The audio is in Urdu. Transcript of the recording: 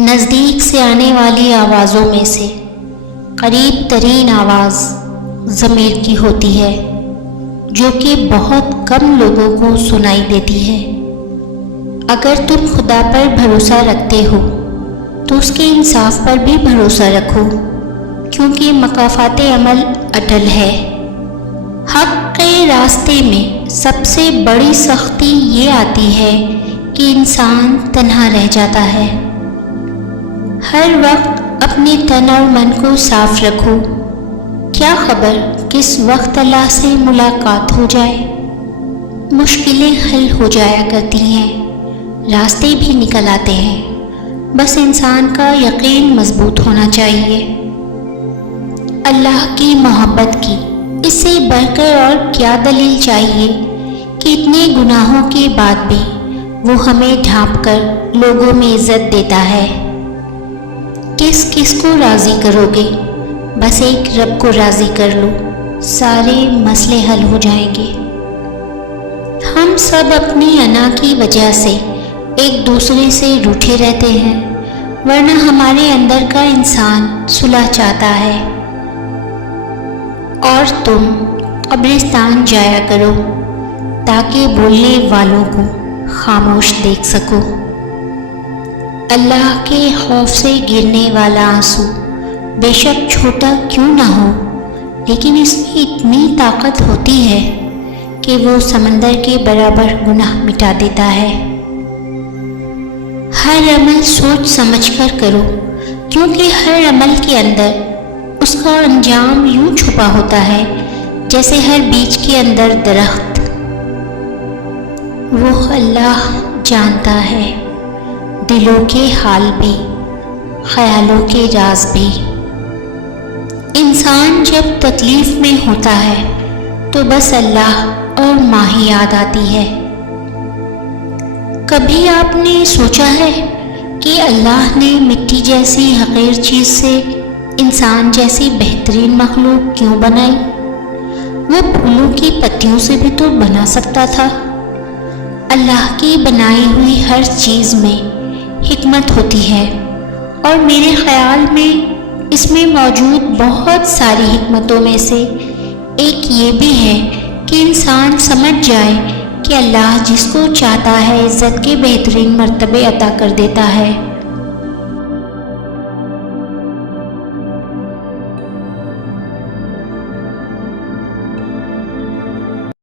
نزدیک سے آنے والی آوازوں میں سے قریب ترین آواز ضمیر کی ہوتی ہے، جو کہ بہت کم لوگوں کو سنائی دیتی ہے۔ اگر تم خدا پر بھروسہ رکھتے ہو تو اس کے انصاف پر بھی بھروسہ رکھو، کیونکہ مکافات عمل اٹل ہے۔ حق کے راستے میں سب سے بڑی سختی یہ آتی ہے کہ انسان تنہا رہ جاتا ہے۔ ہر وقت اپنے تن اور من کو صاف رکھو، کیا خبر کس وقت اللہ سے ملاقات ہو جائے۔ مشکلیں حل ہو جایا کرتی ہیں، راستے بھی نکل آتے ہیں، بس انسان کا یقین مضبوط ہونا چاہیے۔ اللہ کی محبت کی اس سے بڑھ کر اور کیا دلیل چاہیے کہ اتنے گناہوں کے بعد بھی وہ ہمیں ڈھانپ کر لوگوں میں عزت دیتا ہے۔ کس کس کو راضی کرو گے؟ بس ایک رب کو راضی کر لو، سارے مسئلے حل ہو جائیں گے۔ ہم سب اپنی انا کی وجہ سے ایک دوسرے سے روٹھے رہتے ہیں، ورنہ ہمارے اندر کا انسان صلح چاہتا ہے۔ اور تم قبرستان جایا کرو تاکہ بولنے والوں کو خاموش دیکھ سکو۔ اللہ کے خوف سے گرنے والا آنسو بے شک چھوٹا کیوں نہ ہو، لیکن اس میں اتنی طاقت ہوتی ہے کہ وہ سمندر کے برابر گناہ مٹا دیتا ہے۔ ہر عمل سوچ سمجھ کر کرو، کیونکہ ہر عمل کے اندر اس کا انجام یوں چھپا ہوتا ہے جیسے ہر بیج کے اندر درخت۔ وہ اللہ جانتا ہے دلوں کے حال بھی، خیالوں کے راز بھی۔ انسان جب تکلیف میں ہوتا ہے تو بس اللہ اور ماں ہی یاد آتی ہے۔ کبھی آپ نے سوچا ہے کہ اللہ نے مٹی جیسی حقیر چیز سے انسان جیسی بہترین مخلوق کیوں بنائی؟ وہ پھولوں کی پتیوں سے بھی تو بنا سکتا تھا۔ اللہ کی بنائی ہوئی ہر چیز میں حکمت ہوتی ہے، اور میرے خیال میں اس میں موجود بہت ساری حکمتوں میں سے ایک یہ بھی ہے کہ انسان سمجھ جائے کہ اللہ جس کو چاہتا ہے عزت کے بہترین مرتبے عطا کر دیتا ہے۔